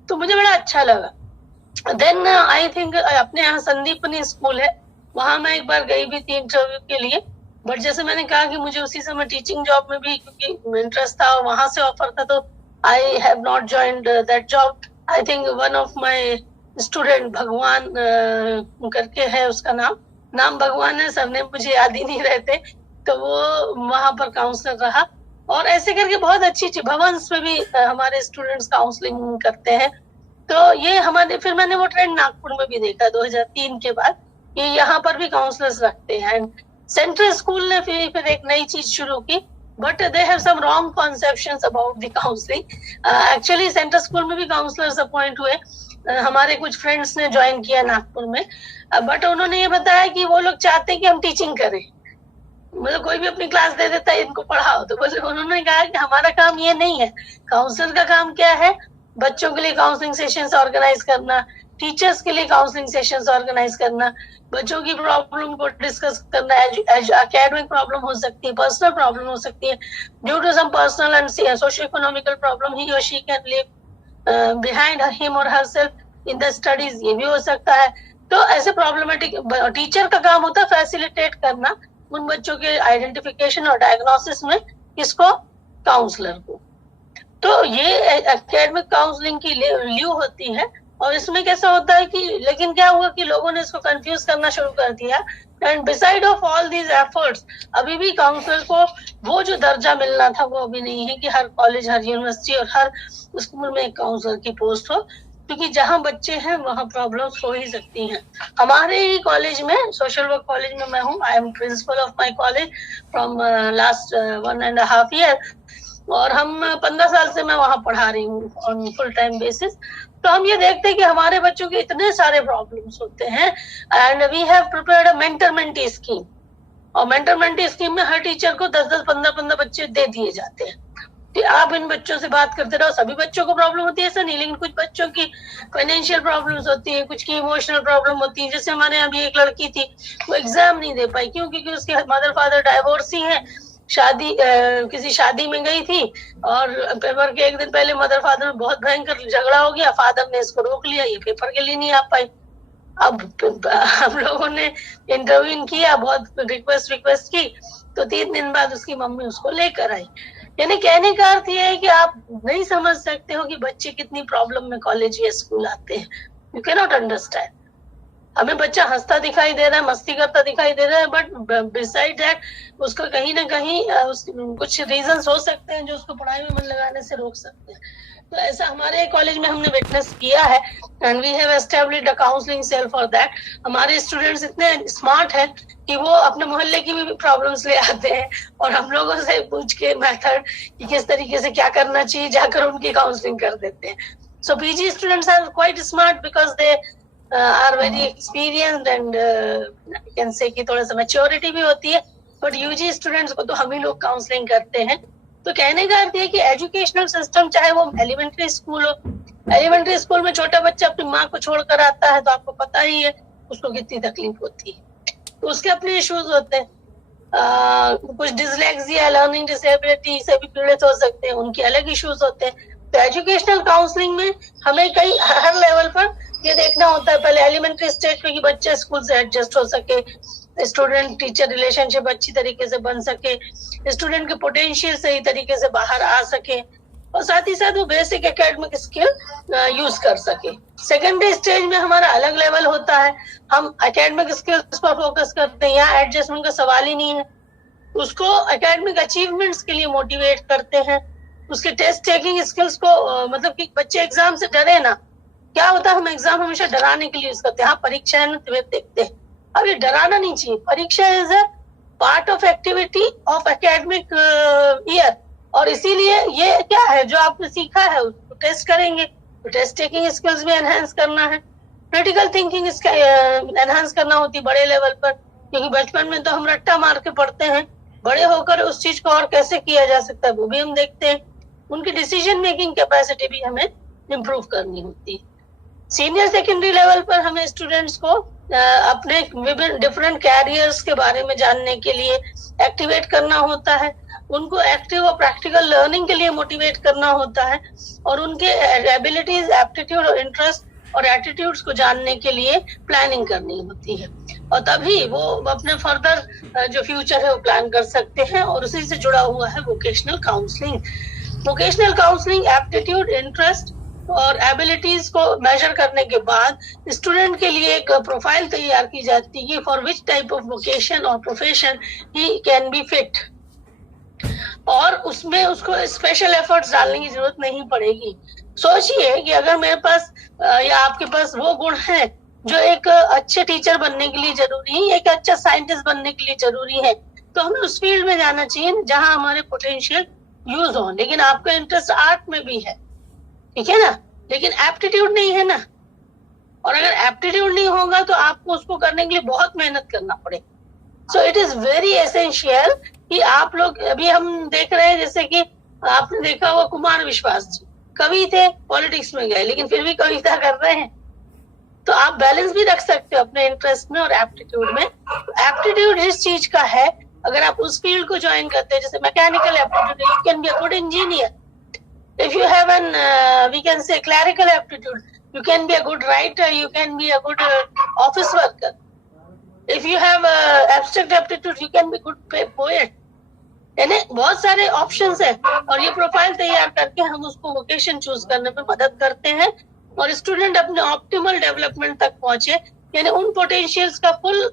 तो मुझे बड़ा अच्छा लगा। देन आई थिंक अपने यहाँ संदीपनी स्कूल है, वहां मैं एक बार गई भी थी इंटरव्यू के लिए, बट जैसे मैंने कहा कि मुझे उसी समय टीचिंग जॉब में भी क्योंकि इंटरेस्ट था और वहां से ऑफर था तो आई have not joined that job. I think one of my student भगवान करके है उसका नाम भगवान है, सबने मुझे याद ही नहीं रहते, तो वो वहां पर काउंसलर रहा। और ऐसे करके बहुत अच्छी भवंस में भी हमारे स्टूडेंट्स काउंसलिंग करते हैं। तो ये हमारे फिर मैंने वो ट्रेंड नागपुर में भी देखा 2003 के बाद कि यहाँ पर भी काउंसलर्स रखते हैं। सेंट्रल स्कूल ने फिर एक नई चीज शुरू की, but they have some wrong conceptions about the counselling. Actually central school में भी काउंसलर्स अपॉइंट हुए, हमारे कुछ फ्रेंड्स ने ज्वाइन किया नागपुर में, बट उन्होंने ये बताया कि वो लोग चाहते हैं कि हम टीचिंग करें, मतलब कोई भी अपनी क्लास दे देता है इनको पढ़ाओ। तो बोले उन्होंने कहा कि हमारा काम ये नहीं है, काउंसलर का काम क्या है? बच्चों के लिए काउंसलिंग सेशंस ऑर्गेनाइज करना, टीचर्स के लिए काउंसलिंग सेशंस ऑर्गेनाइज करना, बच्चों की प्रॉब्लम को डिस्कस करना। एकेडमिक प्रॉब्लम हो सकती है, पर्सनल प्रॉब्लम हो सकती है, due to some personal and socio economical problem ही और she can live behind him और हरसेल्फ इन द स्टडीज, ये भी हो सकता है। तो ऐसे प्रॉब्लमेटिक टीचर का काम होता है फैसिलिटेट करना उन बच्चों के आइडेंटिफिकेशन और डायग्नोसिस में, किसको? काउंसलर को। तो ये एकेडमिक काउंसलिंग की लीव होती है। और इसमें कैसा होता है कि लेकिन क्या हुआ कि लोगों ने इसको कंफ्यूज करना शुरू कर दिया। And beside of all these efforts अभी भी काउंसलर को वो जो दर्जा मिलना था वो अभी नहीं है कि हर कॉलेज, हर यूनिवर्सिटी और हर स्कूल में एक काउंसलर की पोस्ट हो, क्योंकि जहां बच्चे हैं वहां प्रॉब्लम्स हो ही सकती हैं। हमारे ही कॉलेज में, सोशल वर्क कॉलेज में मैं हूँ, I am principle of my college from last 1.5 year, और हम 15 साल से मैं वहां पढ़ा रही हूँ ऑन फुल टाइम बेसिस। तो हम ये देखते हैं कि हमारे बच्चों के इतने सारे प्रॉब्लम्स होते हैं। And we have prepared a mentor mentee scheme, और मेंटर मेंटी स्कीम में हर टीचर को 10-10, 15-15 बच्चे दे दिए जाते हैं कि आप इन बच्चों से बात करते रहो। सभी बच्चों को प्रॉब्लम होती है ऐसा नहीं, लेकिन कुछ बच्चों की फाइनेंशियल प्रॉब्लम्स होती है, कुछ की इमोशनल प्रॉब्लम होती है। जैसे हमारे यहाँ भी एक लड़की थी, वो एग्जाम नहीं दे पाई, क्यों? क्योंकि उसके मदर फादर डाइवोर्सी है, किसी शादी में गई थी और पेपर के एक दिन पहले मदर फादर में बहुत भयंकर झगड़ा हो गया, फादर ने इसको रोक लिया, ये पेपर के लिए नहीं आ पाई। अब हम लोगों ने इंटरव्यू किया, बहुत रिक्वेस्ट की, तो 3 दिन बाद उसकी मम्मी उसको लेकर आई। यानी कहने का अर्थ ये है कि आप नहीं समझ सकते हो कि बच्चे कितनी प्रॉब्लम में कॉलेज या स्कूल आते हैं। You can not understand. हमें बच्चा हंसता दिखाई दे रहा है, मस्ती करता दिखाई दे रहा है, बट बिसाइड दैट उसका कहीं ना कहीं कुछ रीजंस हो सकते हैं जो उसको पढ़ाई में मन लगाने से रोक सकते हैं। तो ऐसा हमारे कॉलेज में हमने विटनेस किया है, and we have established a counselling cell for that. हमारे स्टूडेंट्स इतने स्मार्ट हैं कि वो अपने मोहल्ले की भी प्रॉब्लम्स ले आते हैं और हम लोगों से पूछ के मेथड कि किस तरीके से क्या करना चाहिए जाकर उनकी काउंसलिंग कर देते हैं। So PG students are quite smart because they are very experienced and can say कि थोड़ा सा मैच्योरिटी भी होती है। बट यूजी स्टूडेंट्स को तो हम ही लोग काउंसलिंग करते हैं। तो कहने का अर्थ है कि एजुकेशनल सिस्टम, चाहे वो एलिमेंट्री स्कूल हो, एलिमेंट्री स्कूल में छोटा बच्चा अपनी माँ को छोड़कर आता है तो आपको पता ही है उसको कितनी तकलीफ होती है, तो उसके अपने इश्यूज होते हैं। कुछ डिसलेक्सिया, लर्निंग डिसेबिलिटी से भी पीड़ित हो सकते हैं, उनके अलग इश्यूज होते हैं। तो एजुकेशनल काउंसलिंग में हमें कई हर लेवल पर ये देखना होता है, पहले एलिमेंट्री स्टेज पे कि बच्चे स्कूल से एडजस्ट हो सके, स्टूडेंट टीचर रिलेशनशिप अच्छी तरीके से बन सके, स्टूडेंट के पोटेंशियल सही तरीके से बाहर आ सके, और साथ ही साथ वो बेसिक एकेडमिक स्किल यूज कर सके। सेकेंडरी स्टेज में हमारा अलग लेवल होता है, हम एकेडमिक स्किल्स पर फोकस करते हैं, यहाँ एडजस्टमेंट का सवाल ही नहीं है। उसको एकेडमिक अचीवमेंट्स के लिए मोटिवेट करते हैं, उसके टेस्ट टेकिंग स्किल्स को मतलब कि बच्चे एग्जाम से डरे ना। क्या होता है, हम एग्जाम हमेशा डराने के लिए यूज करते हैं। हाँ, परीक्षा है ना, तुम्हें देखते हैं। अब ये डराना नहीं चाहिए, परीक्षा is a part of activity of academic year, और इसीलिए ये क्या है जो आपने सीखा है उसको टेस्ट करेंगे, तो टेस्ट टेकिंग स्किल्स भी एनहांस करना है, क्रिटिकल थिंकिंग एनहांस करना होती है बड़े लेवल पर, क्योंकि बचपन में तो हम रट्टा मार के पढ़ते हैं, बड़े होकर उस चीज को और कैसे किया जा सकता है वो भी हम देखते हैं। उनकी डिसीजन मेकिंग कैपेसिटी भी हमें इम्प्रूव करनी होती है। सीनियर सेकेंडरी लेवल पर हमें स्टूडेंट्स को अपने विभिन्न डिफरेंट कैरियर्स के बारे में जानने के लिए एक्टिवेट करना होता है, उनको एक्टिव और प्रैक्टिकल लर्निंग के लिए मोटिवेट करना होता है, और उनके एबिलिटीज, एप्टीट्यूड और इंटरेस्ट और एटीट्यूड्स को जानने के लिए प्लानिंग करनी होती है, और तभी वो अपने फर्दर जो फ्यूचर है वो प्लान कर सकते हैं। और उसी से जुड़ा हुआ है vocational counselling. Vocational counselling aptitude, interest और एबिलिटीज को मेजर करने के बाद स्टूडेंट के लिए एक प्रोफाइल तैयार की जाती है for which type of vocation और profession he can be fit, और उसमें उसको स्पेशल एफर्ट्स डालने की जरूरत नहीं पड़ेगी। सोचिए कि अगर मेरे पास या आपके पास वो गुण है जो एक अच्छे टीचर बनने के लिए जरूरी है, एक अच्छा साइंटिस्ट बनने के लिए जरूरी है, तो हमें उस फील्ड में जाना चाहिए जहां हमारे पोटेंशियल यूज हो। लेकिन आपका इंटरेस्ट आर्ट में भी है, ठीक है ना, लेकिन एप्टीट्यूड नहीं है ना, और अगर एप्टीट्यूड नहीं होगा तो आपको उसको करने के लिए बहुत मेहनत करना पड़ेगा। So it is very essential कि आप लोग, अभी हम देख रहे हैं जैसे कि आपने देखा होगा कुमार विश्वास जी कवि थे, पॉलिटिक्स में गए लेकिन फिर भी कविता कर रहे हैं। तो आप बैलेंस भी रख सकते हो अपने इंटरेस्ट में और एप्टीट्यूड में। एप्टीट्यूड इस चीज का है, अगर आप उस फील्ड को ज्वाइन करते हैं, जैसे mechanical aptitude, you can be a good engineer. If you have an we can say clerical aptitude, you can be a good writer, you can be a good office worker. If you have abstract aptitude, you can be good poet. यानी बहुत सारे options है और ये profile तैयार करके हम उसको वोकेशन चूज करने में मदद करते हैं और स्टूडेंट अपने ऑप्टिमल डेवलपमेंट तक पहुंचे, यानी उन पोटेंशियल्स का फुल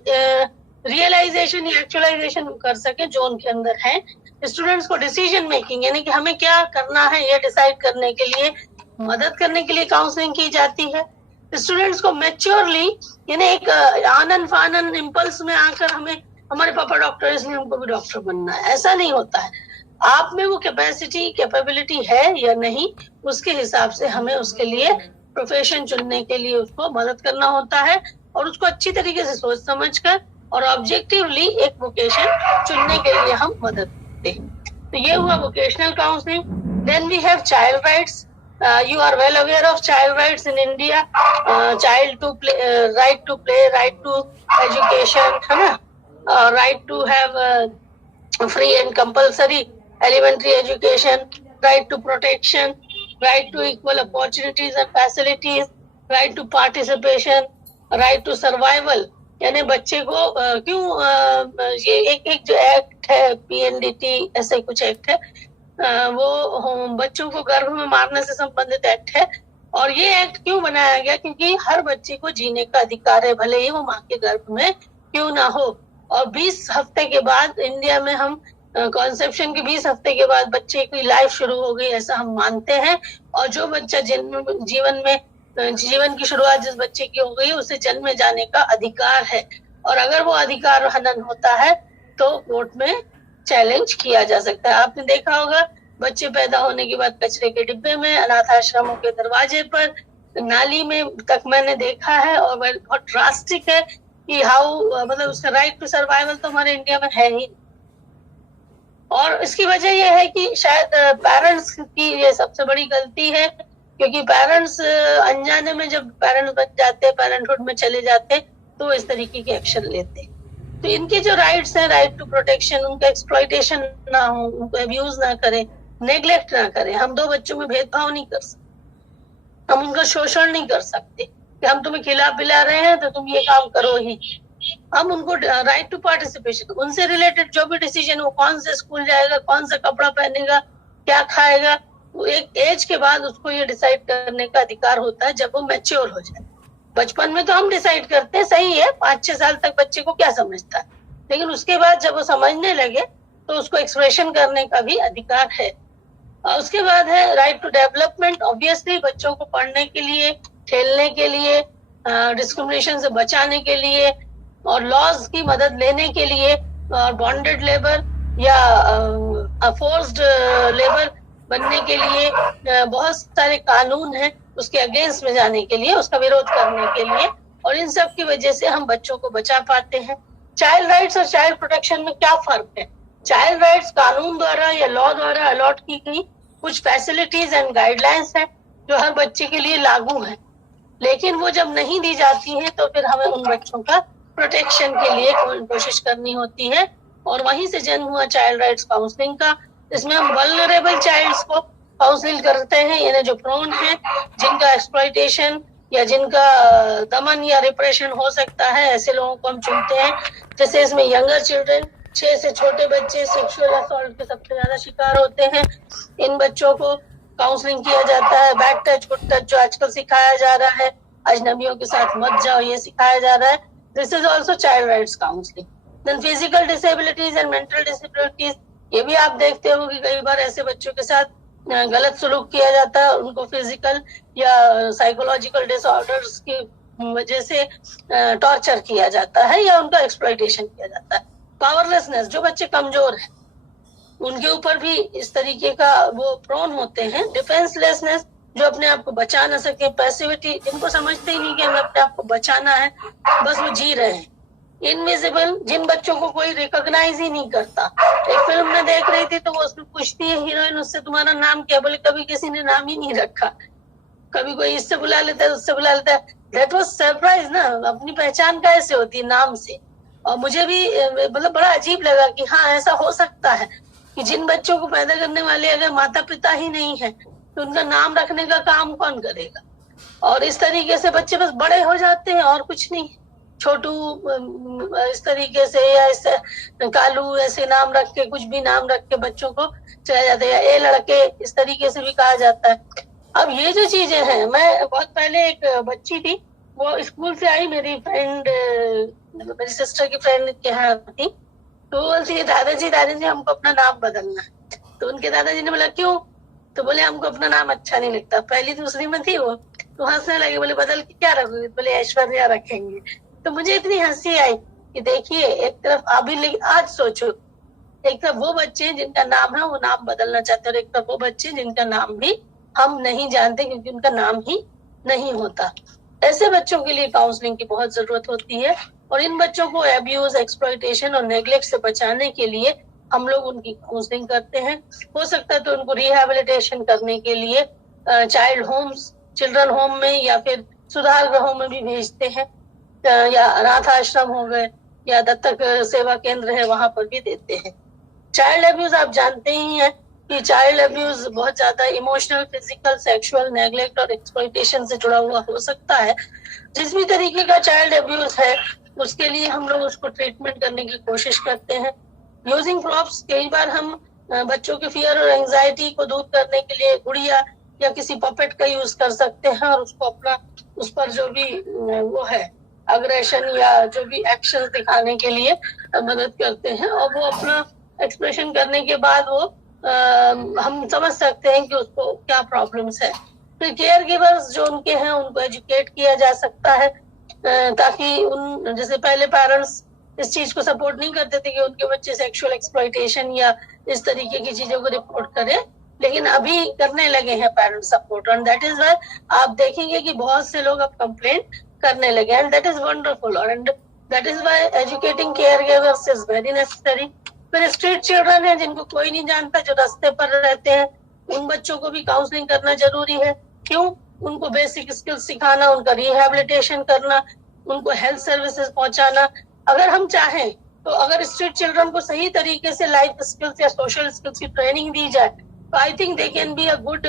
रियलाइजेशन या एक्चुअलाइजेशन कर सके जो उनके अंदर है। स्टूडेंट्स को डिसीजन मेकिंग यानी कि हमें क्या करना है ये डिसाइड करने के लिए मदद करने के लिए काउंसलिंग की जाती है। स्टूडेंट्स को मैच्योरली यानी एक आनन फानन इम्पल्स में आकर हमें हमारे पापा डॉक्टर है इसलिए हमको भी डॉक्टर बनना है, ऐसा नहीं होता है। आप में वो कैपेसिटी कैपेबिलिटी है या नहीं, उसके हिसाब से हमें उसके लिए प्रोफेशन चुनने के लिए उसको मदद करना होता है और उसको अच्छी तरीके से सोच समझ कर और ऑब्जेक्टिवली एक वोकेशन चुनने के लिए हम मदद करते हैं। तो ये हुआ vocational counselling. Then we have child rights. You are well aware of child rights in India. Child to play, right to play, right to education, है ना? Right to have free and compulsory elementary education, right to protection, right to equal opportunities and facilities, right to participation, right to survival. यानी बच्चे को क्यों ये एक जो act है PNDT ऐसे कुछ एक्ट है वो बच्चों को गर्भ में मारने से संबंधित एक्ट है और ये एक्ट क्यों बनाया गया, क्योंकि हर बच्चे को जीने का अधिकार है भले ही वो माँ के गर्भ में क्यों ना हो। और 20 हफ्ते के बाद इंडिया में हम कॉन्सेप्शन के 20 हफ्ते के बाद बच्चे की लाइफ शुरू हो गई ऐसा हम मानते हैं और जो बच्चा जीवन की शुरुआत जिस बच्चे की हो गई उसे जन्म में जाने का अधिकार है और अगर वो अधिकार हनन होता है तो कोर्ट में चैलेंज किया जा सकता है। आपने देखा होगा बच्चे पैदा होने के बाद कचरे के डिब्बे में, अनाथ आश्रमों के दरवाजे पर, नाली में तक मैंने देखा है और बहुत ड्रास्टिक है कि हाउ मतलब उसका राइट टू सर्वाइवल तो हमारे इंडिया में है ही। और इसकी वजह यह है कि शायद पेरेंट्स की ये सबसे बड़ी गलती है क्योंकि पेरेंट्स अनजाने में जब पेरेंट्स बन जाते हैं, पेरेंटहुड में चले जाते तो इस तरीके के एक्शन लेते। तो इनके जो राइट्स हैं, राइट टू प्रोटेक्शन, उनका एक्सप्लॉइटेशन ना हो, उनको अब्यूज ना करें, नेग्लेक्ट ना करें। हम दो बच्चों में भेदभाव नहीं कर सकते, हम उनका शोषण नहीं कर सकते कि हम तुम्हें खिला पिला रहे हैं तो तुम ये काम करो ही। हम उनको राइट टू पार्टिसिपेशन, उनसे रिलेटेड जो भी डिसीजन, वो कौन से स्कूल जाएगा, कौन सा कपड़ा पहनेगा, क्या खाएगा, वो एक एज के बाद उसको ये डिसाइड करने का अधिकार होता है जब वो मैच्योर हो जाए। बचपन में तो हम डिसाइड करते हैं, सही है, 5-6 साल तक बच्चे को क्या समझता है, लेकिन उसके बाद जब वो समझने लगे तो उसको एक्सप्रेशन करने का भी अधिकार है। और उसके बाद है राइट टू डेवलपमेंट। ऑब्वियसली बच्चों को पढ़ने के लिए, खेलने के लिए, डिस्क्रिमिनेशन से बचाने के लिए और लॉज की मदद लेने के लिए और बॉन्डेड लेबर या फोर्स्ड लेबर बनने के लिए बहुत सारे कानून हैं, उसके अगेंस्ट में जाने के लिए, उसका विरोध करने के लिए, और इन सब की वजह से हम बच्चों को बचा पाते हैं। चाइल्ड राइट्स और चाइल्ड प्रोटेक्शन में क्या फर्क है? चाइल्ड राइट्स कानून द्वारा या लॉ द्वारा अलॉट की गई कुछ फैसिलिटीज एंड गाइडलाइंस है जो हर बच्चे के लिए लागू है, लेकिन वो जब नहीं दी जाती है तो फिर हमें उन बच्चों का प्रोटेक्शन के लिए कोशिश करनी होती है। और वहीं से जन्म हुआ चाइल्ड राइट्स काउंसलिंग का। इसमें हम वल्नरेबल चाइल्ड्स को काउंसिल करते हैं, यानी जो प्रोन है, जिनका एक्सप्लॉइटेशन या जिनका दमन या रिप्रेशन हो सकता है, ऐसे लोगों को हम चुनते हैं। जैसे इसमें यंगर चिल्ड्रन, 6 से छोटे बच्चे सेक्सुअल असॉल्ट के सबसे ज्यादा शिकार होते हैं। इन बच्चों को काउंसलिंग किया जाता है। बैड टच, गुड टच जो आजकल सिखाया जा रहा है, अजनबियों के साथ मत जाओ, ये सिखाया जा रहा है। This is also child rights counselling. Then physical disabilities and mental disabilities, ये भी आप देखते हो कि कई बार ऐसे बच्चों के साथ गलत सलूक किया जाता है, उनको फिजिकल या साइकोलॉजिकल डिसऑर्डर्स की वजह से टॉर्चर किया जाता है या उनका एक्सप्लॉइटेशन किया जाता है। पावरलेसनेस, जो बच्चे कमजोर हैं उनके ऊपर भी इस तरीके का वो प्रोन होते हैं। डिफेंसलेसनेस, जो अपने आप को बचा ना सके। पैसिविटी, जिनको समझते ही नहीं कि हमें अपने आप को बचाना है, बस वो जी रहे हैं। इनविजिबल, जिन बच्चों को कोई रिकॉग्नाइज ही नहीं करता। एक फिल्म में देख रही थी तो वो उसमें पूछती है हीरोइन उससे, तुम्हारा नाम क्या? बोले कभी किसी ने नाम ही नहीं रखा, कभी कोई इससे बुला लेता है, उससे बुला लेता है। दैट वाज सरप्राइज ना, अपनी पहचान कैसे होती है? नाम से। और मुझे भी मतलब बड़ा अजीब लगा कि हाँ, ऐसा हो सकता है कि जिन बच्चों को पैदा करने वाले अगर माता पिता ही नहीं है तो उनका नाम रखने का काम कौन करेगा? और इस तरीके से बच्चे बस बड़े हो जाते हैं और कुछ नहीं। छोटू इस तरीके से या इस कालू ऐसे नाम रख के, कुछ भी नाम रख के बच्चों को चला जाता है, या ए लड़के इस तरीके से भी कहा जाता है। अब ये जो चीजें हैं, मैं बहुत पहले एक बच्ची थी, वो स्कूल से आई, मेरी फ्रेंड, मेरी सिस्टर की फ्रेंड के यहाँ थी, तो वो बोलती है दादाजी हमको अपना नाम बदलना है। तो उनके दादाजी ने बोला क्यों? तो बोले हमको अपना नाम अच्छा नहीं लगता। पहली दूसरी में थी वो, तो हंसने लगे, बोले बदल के क्या रखोगे? बोले ऐश्वर्या रखेंगे। तो मुझे इतनी हंसी आई कि देखिए, एक तरफ अभी, लेकिन आज सोचो, एक तरफ वो बच्चे जिनका नाम है वो नाम बदलना चाहते हैं, और एक तरफ वो बच्चे जिनका नाम भी हम नहीं जानते क्योंकि उनका नाम ही नहीं होता। ऐसे बच्चों के लिए काउंसलिंग की बहुत जरूरत होती है, और इन बच्चों को एब्यूज, एक्सप्लॉयटेशन और नेग्लेक्ट से बचाने के लिए हम लोग उनकी काउंसलिंग करते हैं। हो सकता है तो उनको रिहैबिलिटेशन करने के लिए चाइल्ड होम्स, चिल्ड्रन होम में या फिर सुधार गृहों में भी भेजते हैं, या अनाथ आश्रम हो गए या दत्तक सेवा केंद्र है, वहां पर भी देते हैं। चाइल्ड अब्यूज आप जानते ही हैं कि चाइल्ड अब्यूज बहुत ज्यादा इमोशनल, फिजिकल, सेक्सुअल, नेग्लेक्ट और एक्सप्लॉयटेशन से जुड़ा हुआ हो सकता है। जिस भी तरीके का चाइल्ड अब्यूज है उसके लिए हम लोग उसको ट्रीटमेंट करने की कोशिश करते हैं। यूजिंग प्रॉप्स, कई बार हम बच्चों के फियर और एंजाइटी को दूर करने के लिए गुड़िया या किसी पपेट का यूज कर सकते हैं, और उसको अपना, उस पर जो भी वो है अग्रेशन या जो भी एक्शन दिखाने के लिए मदद करते हैं, और वो अपना एक्सप्रेशन करने के बाद वो हम समझ सकते हैं कि उसको क्या प्रॉब्लम्स है। फिर केयर गिवर्स जो उनके हैं उनको एजुकेट किया जा सकता है, ताकि उन, जैसे पहले पेरेंट्स इस चीज को सपोर्ट नहीं करते थे कि उनके बच्चे सेक्सुअल एक्सप्लॉयटेशन या इस तरीके की चीजों को रिपोर्ट करें, लेकिन अभी करने लगे हैं parents support, and that is why आप देखेंगे कि बहुत से लोग अब कंप्लेंट करने लगे, and that is wonderful, and that is why educating care givers is very necessary. फिर स्ट्रीट चिल्ड्रन है जिनको कोई नहीं जानता, जो रास्ते पर रहते हैं, उन बच्चों को भी काउंसलिंग करना जरूरी है। क्यों? उनको बेसिक स्किल्स सिखाना, उनका रिहैबिलिटेशन करना, उनको हेल्थ सर्विसेज पहुंचाना। अगर हम चाहें तो अगर स्ट्रीट चिल्ड्रन को सही तरीके से लाइफ स्किल्स या सोशल स्किल्स की ट्रेनिंग दी जाए, तो I think they can be a good,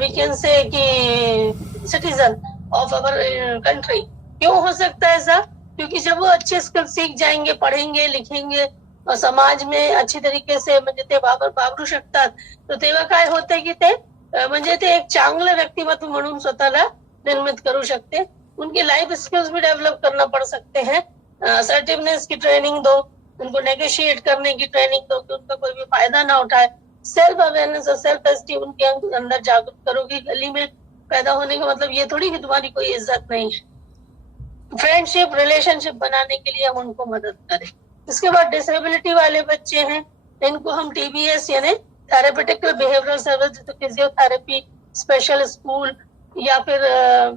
we can say कि सिटीजन ऑफ अवर कंट्री। क्यों हो सकता है ऐसा? क्योंकि जब वो अच्छे स्किल्स सीख जाएंगे, पढ़ेंगे, लिखेंगे और समाज में अच्छी तरीके से, म्हणजे ते वावरू शकतात, तर तेव्हा काय होतंय की ते म्हणजे ते एक चांगलं व्यक्तिमत्व म्हणून स्वतःला निर्मित करू शकते। उनके लाइफ स्किल्स भी डेवलप करना पड़ सकते हैं। असर्टिवनेस की ट्रेनिंग दो, उनको नेगोशिएट करने की ट्रेनिंग दो कि उनका कोई भी फायदा ना उठाए। सेल्फ अवेयरनेस और सेल्फ एस्टीम उनके अंदर जागरूक करो कि गली में पैदा होने का मतलब ये थोड़ी कि तुम्हारी कोई इज्जत नहीं है। फ्रेंडशिप, रिलेशनशिप बनाने के लिए हम उनको मदद करें। इसके बाद डिसेबिलिटी वाले बच्चे हैं, इनको हम TBS यानी थेरेपेटिक बिहेवियरल सर्विस, जैसे फिजियोथेरेपी, स्पेशल स्कूल या फिर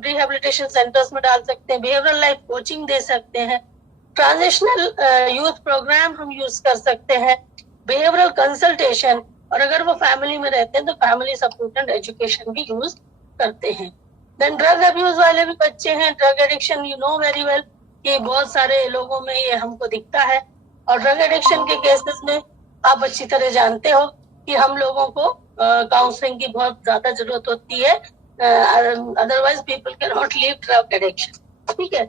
रिहेबिलिटेशन सेंटर्स में डाल सकते हैं। बिहेवियरल लाइफ कोचिंग दे सकते हैं। ट्रांजिशनल यूथ प्रोग्राम हम यूज कर सकते हैं। बिहेवियरल कंसल्टेशन, और अगर वो फैमिली में रहते हैं तो फैमिली सपोर्ट एंड एजुकेशन भी यूज करते हैं। देन ड्रग अब्यूज वाले भी बच्चे हैं। Drug addiction, you know very well कि बहुत सारे लोगों में ये हमको दिखता है, और ड्रग एडिक्शन के केसेस में आप अच्छी तरह जानते हो कि हम लोगों को काउंसलिंग की बहुत ज्यादा जरूरत होती है, otherwise people can not leave drug addiction. ठीक है,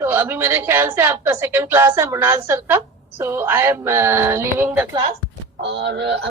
तो अभी मेरे ख्याल से आपका सेकंड क्लास है मुनाल सर का, so I am leaving the class, और